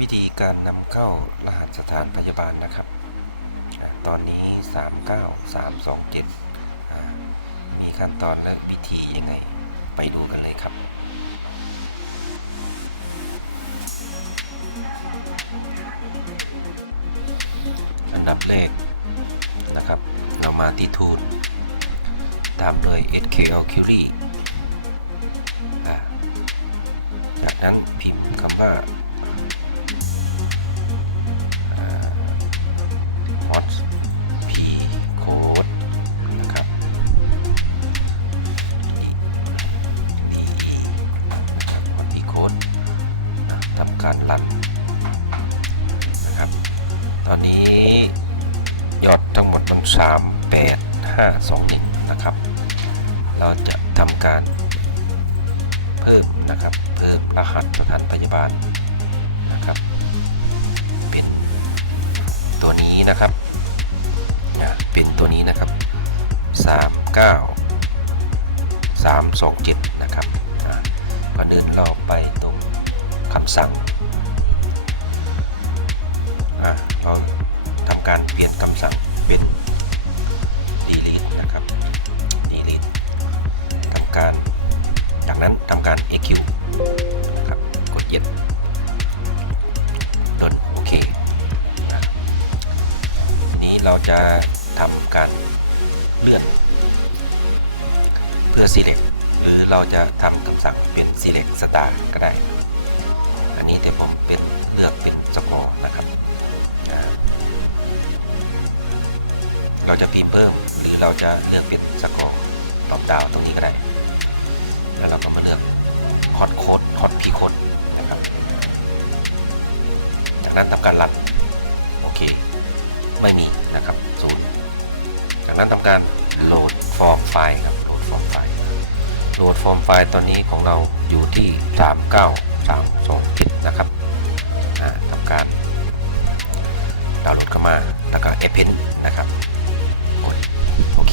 วิธีการนำเข้ารหัสสถานพยาบาลนะครับ ตอนนี้ 39327อ่ามีขั้นตอนและวิธียังไง ไปดูกันเลยครับ อันดับแรกนะครับ เรามาที่ทูลตามด้วย SQL Query จากนั้นพิมพ์คำว่าำการรันนะครับ ตอนนี้ยอดทั้งหมดมัน3 8 5 2 1 นะครับ เราจะทำการเพิ่มนะครับ เพิ่มรหัสสถานพยาบาลนะครับ เป็นตัวนี้นะครับนะเป็นตัวนี้นะครับ 39 327 นะครับก่อนอื่นเราไปตรง คำสั่งเราทำการเปลี่ยนคำสั่งเป็น delete นะครับ delete ทำการ จากนั้นทำการ eq นะครับ กด yes ดนโอเคนะทีนี้เราจะทำการเลื่อน เพื่อ select หรือเราจะทำคำสั่งเป็น select star ก็ได้ นี้แต่ผมเป็นเลือกเป็นสกอร์นะครับ เราจะพิมพ์เพิ่มหรือเราจะเลือกเป็นสกอร์รอบดาวตรงนี้ก็ได้ แล้วเราก็มาเลือก hot code hot p code นะครับ จากนั้นทำการรันโอเค ไม่มีนะครับศูนย์จากนั้นทำการโหลดฟอร์มไฟล์ครับโหลดฟอร์มไฟล์โหลดฟอร์มไฟล์ตอนนี้ของเราอยู่ที่ 39327 นะครับทำการดาวน์โหลดเข้ามาแล้วก็แอพเพนนะครับกดโอเค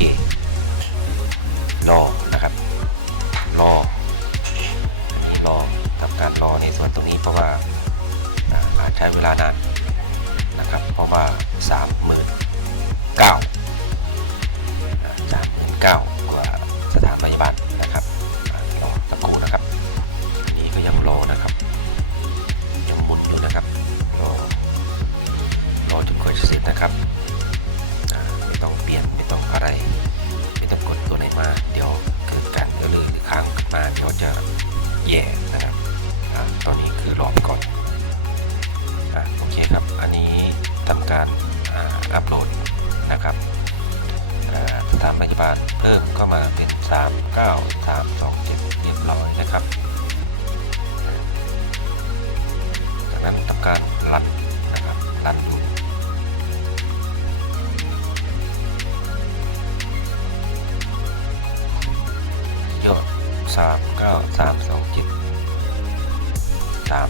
รอนะครับรออันนี้รอทำการรอในส่วนตรงนี้เพราะว่าอาจใช้เวลานาน นะครับ ไม่ต้องเปลี่ยนไม่ต้องอะไร ไม่ต้องกดตัวไหนมา เดี๋ยวเกิดการเออร์เลอร์หรือค้างมาเดี๋ยวจะแย่นะครับอตอนนี้คือรอไปก่อนอโอเคครับ อันนี้ทำการอัปโหลดนะครับอ่าสถานพยาบาลเพิ่มเข้ามาเป็น 3 9 3 2 7 เรียบร้อยนะครับ จากนั้นทำการรันนะครับรันดู สามเก้าสามสองเจ็ดสาม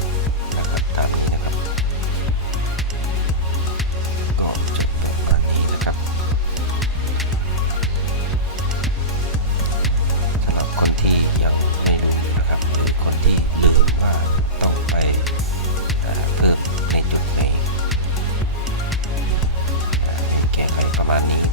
นะครับตามนี้นะครับ ก็จะเป็นแบบนี้นะครับสำหรับคนที่ยังไม่รู้นะครับหรือคนที่ลืมว่าต้องไปเพิ่มในจุดไหนแก้ไขประมาณนี้